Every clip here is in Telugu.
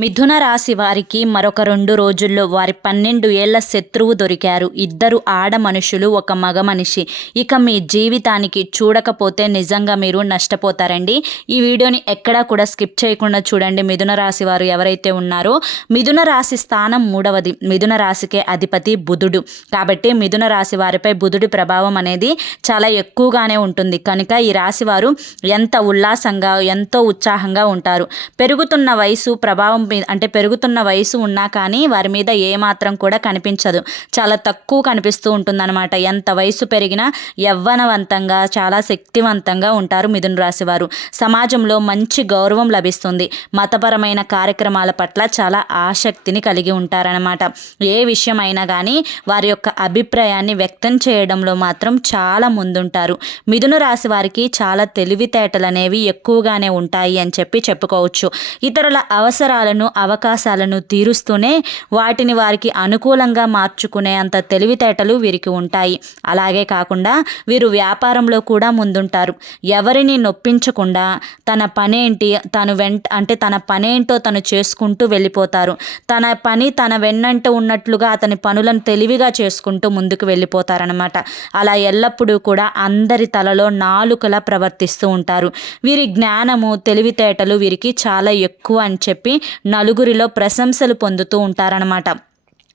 మిథున రాశి వారికి మరొక రెండు రోజుల్లో వారి పన్నెండు ఏళ్ళ శత్రువు దొరికారు. ఇద్దరు ఆడ మనుషులు ఒక మగ మనిషి. ఇక మీ జీవితానికి చూడకపోతే నిజంగా మీరు నష్టపోతారండి. ఈ వీడియోని ఎక్కడా కూడా స్కిప్ చేయకుండా చూడండి. మిథున రాశి వారు ఎవరైతే ఉన్నారో మిథున రాశి స్థానం మూడవది. మిథున రాశికే అధిపతి బుధుడు. కాబట్టి మిథున రాశి వారిపై బుధుడి ప్రభావం అనేది చాలా ఎక్కువగానే ఉంటుంది. కనుక ఈ రాశి వారు ఎంత ఉల్లాసంగా ఎంతో ఉత్సాహంగా ఉంటారు. పెరుగుతున్న వయసు ప్రభావం మీద అంటే పెరుగుతున్న వయసు ఉన్నా కానీ వారి మీద ఏమాత్రం కూడా కనిపించదు. చాలా తక్కువ కనిపిస్తూ ఉంటుందన్నమాట. ఎంత వయసు పెరిగినా యవ్వనవంతంగా చాలా శక్తివంతంగా ఉంటారు మిథున రాశి వారు సమాజంలో మంచి గౌరవం లభిస్తుంది. మతపరమైన కార్యక్రమాల పట్ల చాలా ఆసక్తిని కలిగి ఉంటారనమాట ఏ విషయమైనా కానీ వారి యొక్క అభిప్రాయాన్ని వ్యక్తం చేయడంలో మాత్రం చాలా ముందుంటారు. మిథున రాశి వారికి చాలా తెలివితేటలు అనేవి ఎక్కువగానే ఉంటాయి అని చెప్పి చెప్పుకోవచ్చు. ఇతరుల అవసరాలను అవకాశాలను తీరుస్తూనే వాటిని వారికి అనుకూలంగా మార్చుకునే అంత తెలివితేటలు వీరికి ఉంటాయి. అలాగే కాకుండా వీరు వ్యాపారంలో కూడా ముందుంటారు. ఎవరిని నొప్పించకుండా తన పనేంటి తను వెంట అంటే తన పనేంటో తను చేసుకుంటూ వెళ్ళిపోతారు. తన పని తన వెన్నంట ఉన్నట్లుగా అతని పనులను తెలివిగా చేసుకుంటూ ముందుకు వెళ్ళిపోతారనమాట అలా ఎల్లప్పుడూ కూడా అందరి తలలో నాలుకలా ప్రవర్తిస్తూ ఉంటారు. వీరి జ్ఞానము తెలివితేటలు వీరికి చాలా ఎక్కువ అని చెప్పి నలుగురిలో ప్రశంసలు పొందుతూ ఉంటారనమాట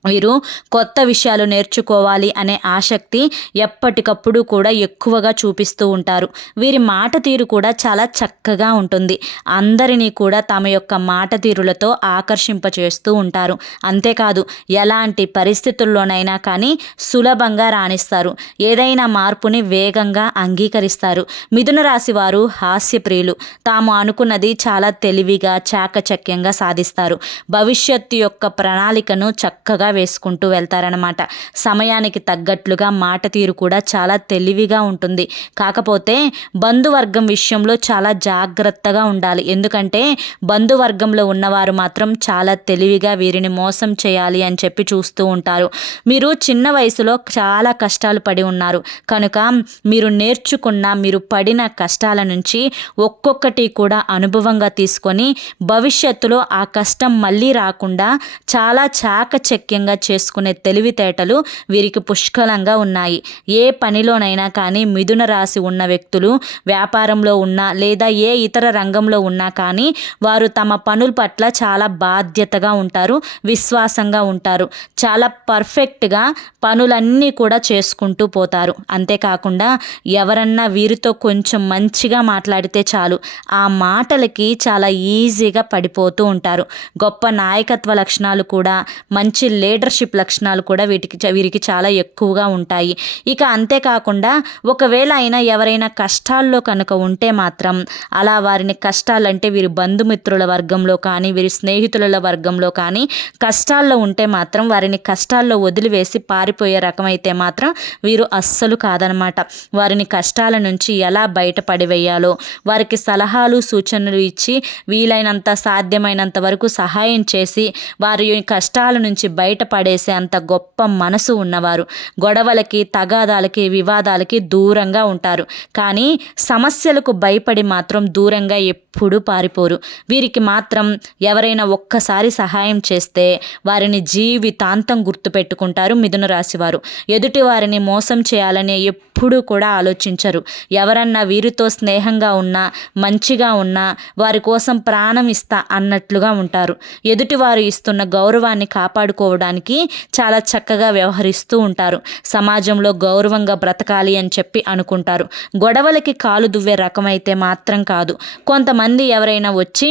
వీరు కొత్త విషయాలు నేర్చుకోవాలి అనే ఆసక్తి ఎప్పటికప్పుడు కూడా ఎక్కువగా చూపిస్తూ ఉంటారు. వీరి మాట తీరు కూడా చాలా చక్కగా ఉంటుంది. అందరినీ కూడా తమ యొక్క మాట తీరులతో ఆకర్షింపచేస్తూ ఉంటారు. అంతేకాదు ఎలాంటి పరిస్థితుల్లోనైనా కానీ సులభంగా రాణిస్తారు. ఏదైనా మార్పుని వేగంగా అంగీకరిస్తారు. మిథున రాశి వారు హాస్యప్రియులు. తాము అనుకున్నది చాలా తెలివిగా చాకచక్యంగా సాధిస్తారు. భవిష్యత్తు యొక్క ప్రణాళికను చక్కగా వేసుకుంటూ వెళ్తారనమాట సమయానికి తగ్గట్లుగా మాట తీరు కూడా చాలా తెలివిగా ఉంటుంది. కాకపోతే బంధువర్గం విషయంలో చాలా జాగ్రత్తగా ఉండాలి. ఎందుకంటే బంధువర్గంలో ఉన్నవారు మాత్రం చాలా తెలివిగా వీరిని మోసం చేయాలి అని చెప్పి చూస్తూ ఉంటారు. మీరు చిన్న వయసులో చాలా కష్టాలు పడి ఉన్నారు. కనుక మీరు నేర్చుకున్న మీరు పడిన కష్టాల నుంచి ఒక్కొక్కటి కూడా అనుభవంగా తీసుకొని భవిష్యత్తులో ఆ కష్టం మళ్ళీ రాకుండా చాలా చాకచక్యంగా చేసుకునే తెలివితేటలు వీరికి పుష్కలంగా ఉన్నాయి. ఏ పనిలోనైనా కానీ మిథున రాశి ఉన్న వ్యక్తులు వ్యాపారంలో ఉన్నా లేదా ఏ ఇతర రంగంలో ఉన్నా కానీ వారు తమ పనుల పట్ల చాలా బాధ్యతగా ఉంటారు విశ్వాసంగా ఉంటారు. చాలా పర్ఫెక్ట్గా పనులన్నీ కూడా చేసుకుంటూ పోతారు. అంతేకాకుండా ఎవరన్నా వీరితో కొంచెం మంచిగా మాట్లాడితే చాలు. ఆ మాటలకి చాలా ఈజీగా పడిపోతూ ఉంటారు. గొప్ప నాయకత్వ లక్షణాలు కూడా మంచి లీడర్షిప్ లక్షణాలు కూడా వీటికి వీరికి చాలా ఎక్కువగా ఉంటాయి. ఇక అంతేకాకుండా ఒకవేళ అయినా ఎవరైనా కష్టాల్లో కనుక ఉంటే మాత్రం అలా వారిని కష్టాలంటే వీరి బంధుమిత్రుల వర్గంలో కానీ వీరి స్నేహితుల వర్గంలో కానీ కష్టాల్లో ఉంటే మాత్రం వారిని కష్టాల్లో వదిలివేసి పారిపోయే రకమైతే మాత్రం వీరు అస్సలు కాదనమాట. వారిని కష్టాల నుంచి ఎలా బయటపడివేయాలో వారికి సలహాలు సూచనలు ఇచ్చి వీలైనంత సాధ్యమైనంత వరకు సహాయం చేసి వారి కష్టాల నుంచి బయట పడేసే అంత గొప్ప మనసు ఉన్నవారు. గొడవలకి తగాదాలకి వివాదాలకి దూరంగా ఉంటారు. కానీ సమస్యలకు భయపడి మాత్రం దూరంగా ఎప్పుడూ పారిపోరు. వీరికి మాత్రం ఎవరైనా ఒక్కసారి సహాయం చేస్తే వారిని జీవితాంతం గుర్తుపెట్టుకుంటారు మిథున రాశి వారు ఎదుటి వారిని మోసం చేయాలని ఎప్పుడూ కూడా ఆలోచించరు. ఎవరన్నా వీరితో స్నేహంగా ఉన్నా మంచిగా ఉన్నా వారి కోసం ప్రాణం ఇస్తా అన్నట్లుగా ఉంటారు. ఎదుటివారు ఇస్తున్న గౌరవాన్ని కాపాడుకోవడం కాపాడుకోవడానికి చాలా చక్కగా వ్యవహరిస్తూ ఉంటారు. సమాజంలో గౌరవంగా బ్రతకాలి అని చెప్పి అనుకుంటారు. గొడవలకి కాలు దువ్వే రకమైతే మాత్రం కాదు. కొంతమంది ఎవరైనా వచ్చి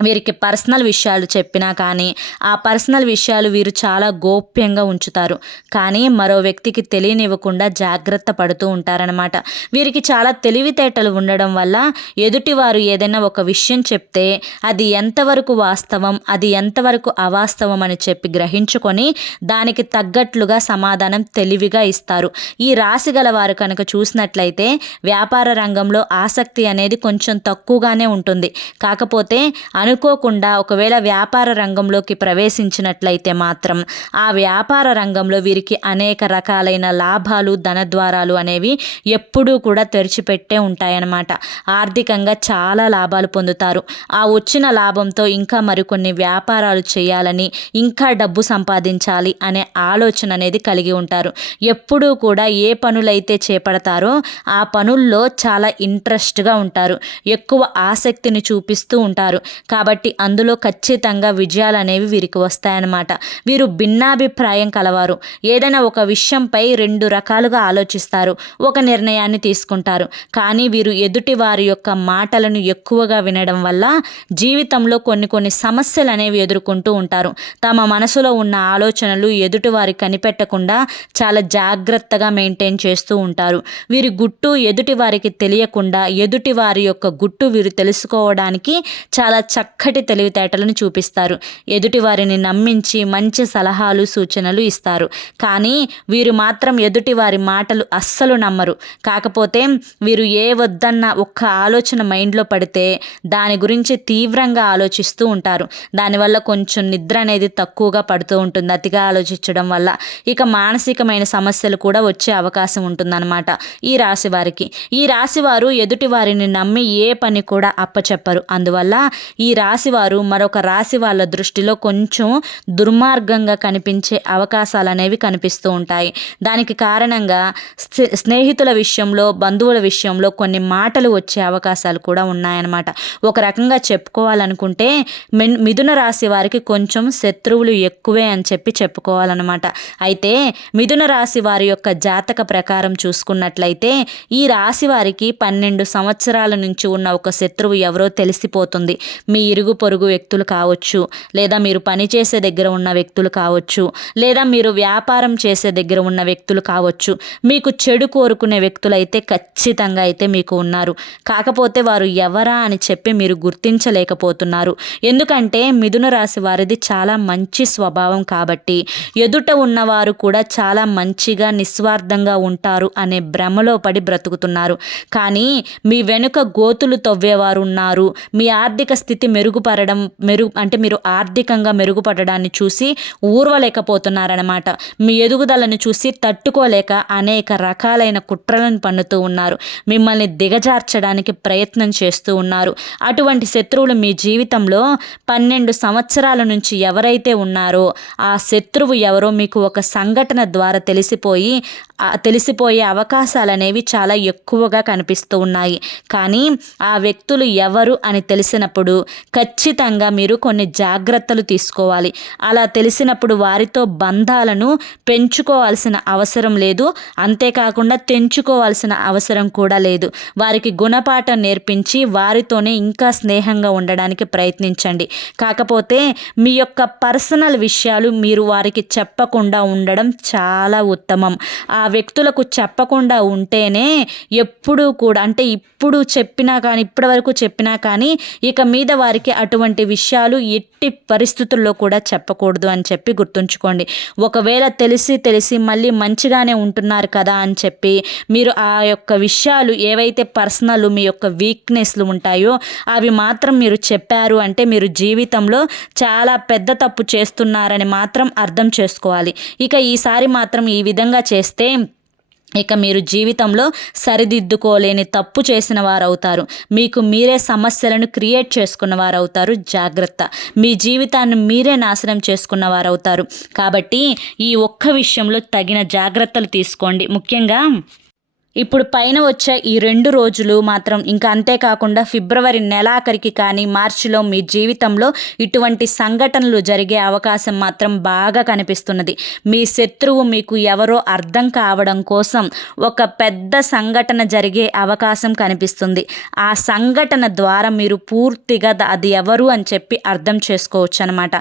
వీరికి పర్సనల్ విషయాలు చెప్పినా కానీ ఆ పర్సనల్ విషయాలు వీరు చాలా గోప్యంగా ఉంచుతారు. కానీ మరో వ్యక్తికి తెలియనివ్వకుండా జాగ్రత్త పడుతూ ఉంటారనమాట వీరికి చాలా తెలివితేటలు ఉండడం వల్ల ఎదుటివారు ఏదైనా ఒక విషయం చెప్తే అది ఎంతవరకు వాస్తవం అది ఎంతవరకు అవాస్తవం అని చెప్పి గ్రహించుకొని దానికి తగ్గట్లుగా సమాధానం తెలివిగా ఇస్తారు. ఈ రాశి గల వారు కనుక చూసినట్లయితే వ్యాపార రంగంలో ఆసక్తి అనేది కొంచెం తక్కువగానే ఉంటుంది. కాకపోతే అనుకోకుండా ఒకవేళ వ్యాపార రంగంలోకి ప్రవేశించినట్లయితే మాత్రం ఆ వ్యాపార రంగంలో వీరికి అనేక రకాలైన లాభాలు ధనద్వారాలు అనేవి ఎప్పుడూ కూడా తెరిచిపెట్టే ఉంటాయన్నమాట. ఆర్థికంగా చాలా లాభాలు పొందుతారు. ఆ వచ్చిన లాభంతో ఇంకా మరికొన్ని వ్యాపారాలు చేయాలని ఇంకా డబ్బు సంపాదించాలి అనే ఆలోచన అనేది కలిగి ఉంటారు. ఎప్పుడూ కూడా ఏ పనులైతే చేపడతారో ఆ పనుల్లో చాలా ఇంట్రెస్ట్గా ఉంటారు. ఎక్కువ ఆసక్తిని చూపిస్తూ ఉంటారు. కాబట్టి అందులో ఖచ్చితంగా విజయాలు అనేవి వీరికి వస్తాయన్నమాట. వీరు భిన్నాభిప్రాయం కలవారు. ఏదైనా ఒక విషయంపై రెండు రకాలుగా ఆలోచిస్తారు. ఒక నిర్ణయాన్ని తీసుకుంటారు. కానీ వీరు ఎదుటి వారి యొక్క మాటలను ఎక్కువగా వినడం వల్ల జీవితంలో కొన్ని కొన్ని సమస్యలు అనేవి ఎదుర్కొంటూ ఉంటారు. తమ మనసులో ఉన్న ఆలోచనలు ఎదుటి వారి కనిపెట్టకుండా చాలా జాగ్రత్తగా మెయింటైన్ చేస్తూ ఉంటారు. వీరి గుట్టు ఎదుటి వారికి తెలియకుండా ఎదుటి వారి యొక్క గుట్టు వీరు తెలుసుకోవడానికి చాలా చక్కటి తెలివితేటలను చూపిస్తారు. ఎదుటివారిని నమ్మించి మంచి సలహాలు సూచనలు ఇస్తారు. కానీ వీరు మాత్రం ఎదుటివారి మాటలు అస్సలు నమ్మరు. కాకపోతే వీరు ఏ వద్దన్న ఒక్క ఆలోచన మైండ్లో పడితే దాని గురించి తీవ్రంగా ఆలోచిస్తూ ఉంటారు. దానివల్ల కొంచెం నిద్ర అనేది తక్కువగా పడుతూ ఉంటుంది. అతిగా ఆలోచించడం వల్ల ఇక మానసికమైన సమస్యలు కూడా వచ్చే అవకాశం ఉంటుందన్నమాట ఈ రాశి వారికి. ఈ రాశి వారు ఎదుటి వారిని నమ్మి ఏ పని కూడా అప్పచెప్పరు. అందువల్ల ఈ రాశి వారు మరొక రాశి వాళ్ళ దృష్టిలో కొంచెం దుర్మార్గంగా కనిపించే అవకాశాలు అనేవి కనిపిస్తూ ఉంటాయి. దానికి కారణంగా స్నేహితుల విషయంలో బంధువుల విషయంలో కొన్ని మాటలు వచ్చే అవకాశాలు కూడా ఉన్నాయన్నమాట. ఒక రకంగా చెప్పుకోవాలనుకుంటే మిథున రాశి వారికి కొంచెం శత్రువులు ఎక్కువే అని చెప్పి చెప్పుకోవాలన్నమాట. అయితే మిథున రాశి వారి యొక్క జాతక ప్రకారం చూసుకున్నట్లయితే ఈ రాశి వారికి పన్నెండు సంవత్సరాల నుంచి ఉన్న ఒక శత్రువు ఎవరో తెలిసిపోతుంది. మీ ఇరుగు పొరుగు వ్యక్తులు కావచ్చు లేదా మీరు పనిచేసే దగ్గర ఉన్న వ్యక్తులు కావచ్చు లేదా మీరు వ్యాపారం చేసే దగ్గర ఉన్న వ్యక్తులు కావచ్చు మీకు చెడు కోరుకునే వ్యక్తులు అయితే ఖచ్చితంగా అయితే మీకు ఉన్నారు. కాకపోతే వారు ఎవరా అని చెప్పి మీరు గుర్తించలేకపోతున్నారు. ఎందుకంటే మిథున రాశి వారిది చాలా మంచి స్వభావం కాబట్టి ఎదుట ఉన్నవారు కూడా చాలా మంచిగా నిస్వార్థంగా ఉంటారు అనే భ్రమలో పడి బ్రతుకుతున్నారు. కానీ మీ వెనుక గోతులు తవ్వేవారు ఉన్నారు మీ ఆర్థిక స్థితి మెరుగుపడడం మెరుగు అంటే మీరు ఆర్థికంగా మెరుగుపడడాన్ని చూసి ఊర్వలేకపోతున్నారనమాట మీ ఎదుగుదలను చూసి తట్టుకోలేక అనేక రకాలైన కుట్రలను పన్నుతూ ఉన్నారు. మిమ్మల్ని దిగజార్చడానికి ప్రయత్నం చేస్తూ ఉన్నారు. అటువంటి శత్రువులు మీ జీవితంలో పన్నెండు సంవత్సరాల నుంచి ఎవరైతే ఉన్నారో ఆ శత్రువు ఎవరో మీకు ఒక సంఘటన ద్వారా తెలిసిపోయి తెలిసిపోయే అవకాశాలు అనేవి చాలా ఎక్కువగా కనిపిస్తూ ఉన్నాయి. కానీ ఆ వ్యక్తులు ఎవరు అని తెలిసినప్పుడు ఖచ్చితంగా మీరు కొన్ని జాగ్రత్తలు తీసుకోవాలి. అలా తెలిసినప్పుడు వారితో బంధాలను పెంచుకోవాల్సిన అవసరం లేదు. అంతేకాకుండా తెంచుకోవాల్సిన అవసరం కూడా లేదు. వారికి గుణపాఠం నేర్పించి వారితోనే ఇంకా స్నేహంగా ఉండడానికి ప్రయత్నించండి. కాకపోతే మీ యొక్క పర్సనల్ విషయాలు మీరు వారికి చెప్పకుండా ఉండడం చాలా ఉత్తమం. ఆ వ్యక్తులకు చెప్పకుండా ఉంటేనే ఎప్పుడూ కూడా అంటే ఇప్పుడు చెప్పినా కానీ ఇప్పటి వరకు చెప్పినా కానీ ఇక మీద వారికి అటువంటి విషయాలు ఎట్టి పరిస్థితుల్లో కూడా చెప్పకూడదు అని చెప్పి గుర్తుంచుకోండి. ఒకవేళ తెలిసి తెలిసి మళ్ళీ మంచిగానే ఉంటున్నారు కదా అని చెప్పి మీరు ఆ యొక్క విషయాలు ఏవైతే పర్సనల్ మీ యొక్క వీక్నెస్లు ఉంటాయో అవి మాత్రం మీరు చెప్పారు అంటే మీరు జీవితంలో చాలా పెద్ద తప్పు చేస్తున్నారని మాత్రం అర్థం చేసుకోవాలి. ఇక ఈసారి మాత్రం ఈ విధంగా చేస్తే ఇక మీరు జీవితంలో సరిదిద్దుకోలేని తప్పు చేసిన వారు అవుతారు మీకు మీరే సమస్యలను క్రియేట్ చేసుకున్న వారు అవుతారు జాగ్రత్త. మీ జీవితాన్ని మీరే నాశనం చేసుకున్న వారు అవుతారు కాబట్టి ఈ ఒక్క విషయంలో తగిన జాగ్రత్తలు తీసుకోండి. ముఖ్యంగా ఇప్పుడు పైన వచ్చే ఈ రెండు రోజులు మాత్రం ఇంకా అంతేకాకుండా ఫిబ్రవరి నెలాఖరికి కానీ మార్చిలో మీ జీవితంలో ఇటువంటి సంఘటనలు జరిగే అవకాశం మాత్రం బాగా కనిపిస్తున్నది. మీ శత్రువు మీకు ఎవరో అర్థం కావడం కోసం ఒక పెద్ద సంఘటన జరిగే అవకాశం కనిపిస్తుంది. ఆ సంఘటన ద్వారా మీరు పూర్తిగా అది ఎవరు అని చెప్పి అర్థం చేసుకోవచ్చు అనమాట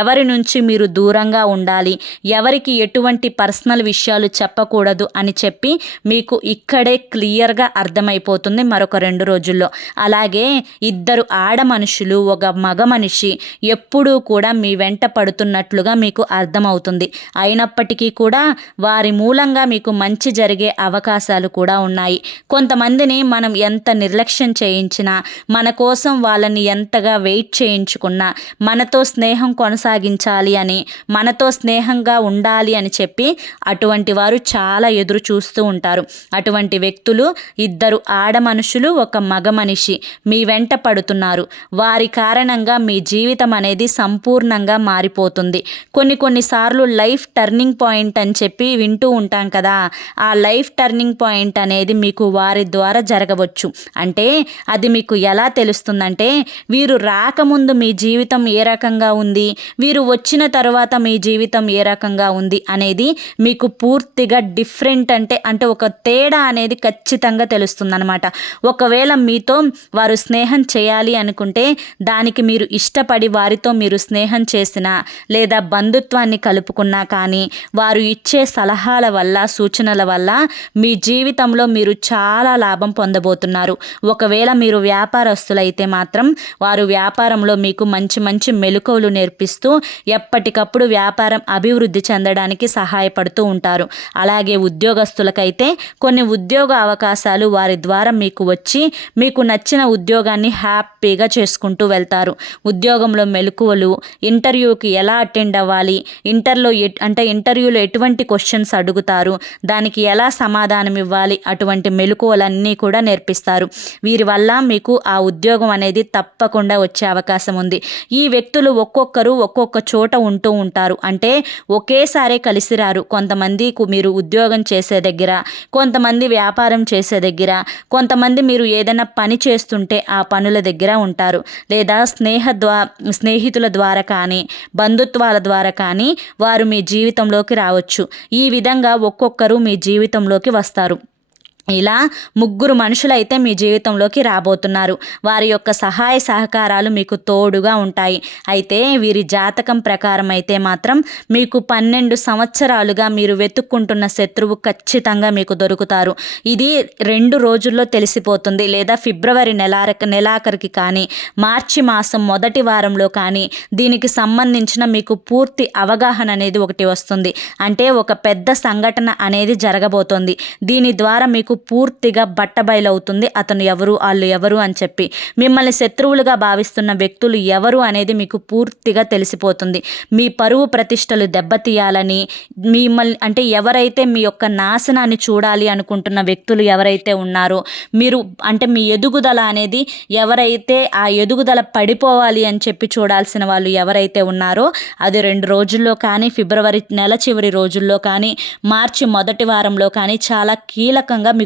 ఎవరి నుంచి మీరు దూరంగా ఉండాలి ఎవరికి ఎటువంటి పర్సనల్ విషయాలు చెప్పకూడదు అని చెప్పి మీకు ఇక్కడే క్లియర్గా అర్థమైపోతుంది మరొక రెండు రోజుల్లో. అలాగే ఇద్దరు ఆడ మనుషులు ఒక మగ మనిషి ఎప్పుడూ కూడా మీ వెంట పడుతున్నట్లుగా మీకు అర్థమవుతుంది. అయినప్పటికీ కూడా వారి మూలంగా మీకు మంచి జరిగే అవకాశాలు కూడా ఉన్నాయి. కొంతమందిని మనం ఎంత నిర్లక్ష్యం చేయించినా మన కోసం వాళ్ళని ఎంతగా వెయిట్ చేయించుకున్నా మనతో స్నేహం కొనసాగించాలి అని మనతో స్నేహంగా ఉండాలి అని చెప్పి అటువంటి వారు చాలా ఎదురు చూస్తూ ఉంటారు. అటువంటి వ్యక్తులు ఇద్దరు ఆడ మనుషులు ఒక మగ మనిషి. మీ వెంట పడుతున్నారు. వారి కారణంగా మీ జీవితం అనేది సంపూర్ణంగా మారిపోతుంది. కొన్ని కొన్నిసార్లు లైఫ్ టర్నింగ్ పాయింట్ అని చెప్పి వింటూ ఉంటాం కదా. ఆ లైఫ్ టర్నింగ్ పాయింట్ అనేది మీకు వారి ద్వారా జరగవచ్చు. అంటే అది మీకు ఎలా తెలుస్తుందంటే వీరు రాకముందు మీ జీవితం ఏ రకంగా ఉంది వీరు వచ్చిన తర్వాత మీ జీవితం ఏ రకంగా ఉంది అనేది మీకు పూర్తిగా డిఫరెంట్ అంటే అంటే ఒక తేడా అనేది ఖచ్చితంగా తెలుస్తుందనమాట ఒకవేళ మీతో వారు స్నేహం చేయాలి అనుకుంటే దానికి మీరు ఇష్టపడి వారితో మీరు స్నేహం చేసినా లేదా బంధుత్వాన్ని కలుపుకున్నా కానీ వారు ఇచ్చే సలహాల వల్ల సూచనల వల్ల మీ జీవితంలో మీరు చాలా లాభం పొందబోతున్నారు. ఒకవేళ మీరు వ్యాపారస్తులైతే మాత్రం వారు వ్యాపారంలో మీకు మంచి మంచి మెలకువలు నేర్పిస్తూ ఎప్పటికప్పుడు వ్యాపారం అభివృద్ధి చెందడానికి సహాయపడుతూ ఉంటారు. అలాగే ఉద్యోగస్తులకైతే కొన్ని ఉద్యోగ అవకాశాలు వారి ద్వారా మీకు వచ్చి మీకు నచ్చిన ఉద్యోగాన్ని హ్యాపీగా చేసుకుంటూ వెళ్తారు. ఉద్యోగంలో మెలకువలు ఇంటర్వ్యూకి ఎలా అటెండ్ అవ్వాలి ఇంటర్లో అంటే ఇంటర్వ్యూలో ఎటువంటి క్వశ్చన్స్ అడుగుతారు దానికి ఎలా సమాధానం ఇవ్వాలి అటువంటి మెలకువలన్నీ కూడా నేర్పిస్తారు. వీరి వల్ల మీకు ఆ ఉద్యోగం అనేది తప్పకుండా వచ్చే అవకాశం ఉంది. ఈ వ్యక్తులు ఒక్కొక్కరు ఒక్కొక్క చోట ఉంటూ ఉంటారు. అంటే ఒకేసారి కలిసి రారు. కొంతమంది మీరు ఉద్యోగం చేసే దగ్గర కొంతమంది వ్యాపారం చేసే దగ్గర కొంతమంది మీరు ఏదైనా పని చేస్తుంటే ఆ పనుల దగ్గర ఉంటారు. లేదా స్నేహ ద్వా స్నేహితుల ద్వారా కానీ బంధుత్వాల ద్వారా కానీ వారు మీ జీవితంలోకి రావచ్చు. ఈ విధంగా ఒక్కొక్కరు మీ జీవితంలోకి వస్తారు. ఇలా ముగ్గురు మనుషులైతే మీ జీవితంలోకి రాబోతున్నారు. వారి యొక్క సహాయ సహకారాలు మీకు తోడుగా ఉంటాయి. అయితే వీరి జాతకం ప్రకారం అయితే మాత్రం మీకు పన్నెండు సంవత్సరాలుగా మీరు వెతుక్కుంటున్న శత్రువు ఖచ్చితంగా మీకు దొరుకుతారు. ఇది రెండు రోజుల్లో తెలిసిపోతుంది. లేదా ఫిబ్రవరి నెలార నెలాఖరికి కానీ మార్చి మాసం మొదటి వారంలో కానీ దీనికి సంబంధించిన మీకు పూర్తి అవగాహన అనేది ఒకటి వస్తుంది. అంటే ఒక పెద్ద సంఘటన అనేది జరగబోతోంది. దీని ద్వారా మీకు పూర్తిగా బట్టబయలవుతుంది. అతను ఎవరు వాళ్ళు ఎవరు అని చెప్పి. మిమ్మల్ని శత్రువులుగా భావిస్తున్న వ్యక్తులు ఎవరు అనేది మీకు పూర్తిగా తెలిసిపోతుంది. మీ పరువు ప్రతిష్టలు దెబ్బతీయాలని మిమ్మల్ని అంటే ఎవరైతే మీ యొక్క నాశనాన్ని చూడాలి అనుకుంటున్న వ్యక్తులు ఎవరైతే ఉన్నారో మీరు అంటే మీ ఎదుగుదల అనేది ఎవరైతే ఆ ఎదుగుదల పడిపోవాలి అని చెప్పి చూడాల్సిన వాళ్ళు ఎవరైతే ఉన్నారో అది రెండు రోజుల్లో కానీ ఫిబ్రవరి నెల చివరి రోజుల్లో కానీ మార్చి మొదటి వారంలో కానీ చాలా కీలకంగా మీకు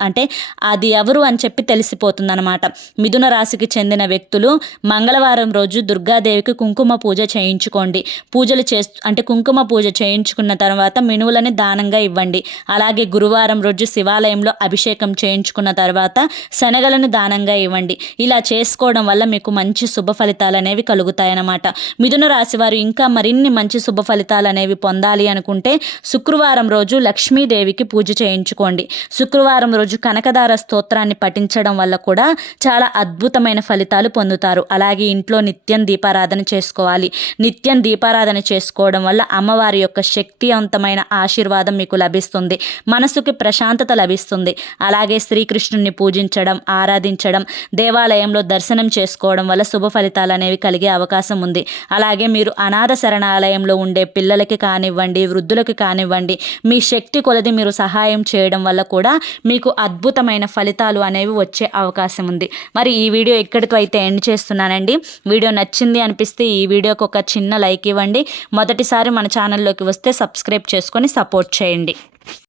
అంటే అది ఎవరు అని చెప్పి తెలిసిపోతుంది అనమాట మిథున రాశికి చెందిన వ్యక్తులు మంగళవారం రోజు దుర్గాదేవికి కుంకుమ పూజ చేయించుకోండి. పూజలు చే అంటే కుంకుమ పూజ చేయించుకున్న తర్వాత మినువులని దానంగా ఇవ్వండి. అలాగే గురువారం రోజు శివాలయంలో అభిషేకం చేయించుకున్న తర్వాత శనగలను దానంగా ఇవ్వండి. ఇలా చేసుకోవడం వల్ల మీకు మంచి శుభ ఫలితాలు అనేవి కలుగుతాయన్నమాట. మిథున రాశి వారు ఇంకా మరిన్ని మంచి శుభ ఫలితాలు అనేవి పొందాలి అనుకుంటే శుక్రవారం రోజు లక్ష్మీదేవికి పూజ చేయించుకోండి. శుక్ర శుక్రవారం రోజు కనకదార స్తోత్రాన్ని పఠించడం వల్ల కూడా చాలా అద్భుతమైన ఫలితాలు పొందుతారు. అలాగే ఇంట్లో నిత్యం దీపారాధన చేసుకోవాలి. నిత్యం దీపారాధన చేసుకోవడం వల్ల అమ్మవారి యొక్క శక్తివంతమైన ఆశీర్వాదం మీకు లభిస్తుంది. మనసుకి ప్రశాంతత లభిస్తుంది. అలాగే శ్రీకృష్ణుని పూజించడం ఆరాధించడం దేవాలయంలో దర్శనం చేసుకోవడం వల్ల శుభ ఫలితాలు అనేవి కలిగే అవకాశం ఉంది. అలాగే మీరు అనాథ శరణాలయంలో ఉండే పిల్లలకి కానివ్వండి వృద్ధులకు కానివ్వండి మీ శక్తి కొలది మీరు సహాయం చేయడం వల్ల కూడా మీకు అద్భుతమైన ఫలితాలు అనేవి వచ్చే అవకాశం ఉంది. మరి ఈ వీడియో ఇక్కడితో అయితే ఎండ్ చేస్తున్నానండి. వీడియో నచ్చింది అనిపిస్తే ఈ వీడియోకి ఒక చిన్న లైక్ ఇవ్వండి. మొదటిసారి మన ఛానల్లోకి వస్తే సబ్స్క్రైబ్ చేసుకొని సపోర్ట్ చేయండి.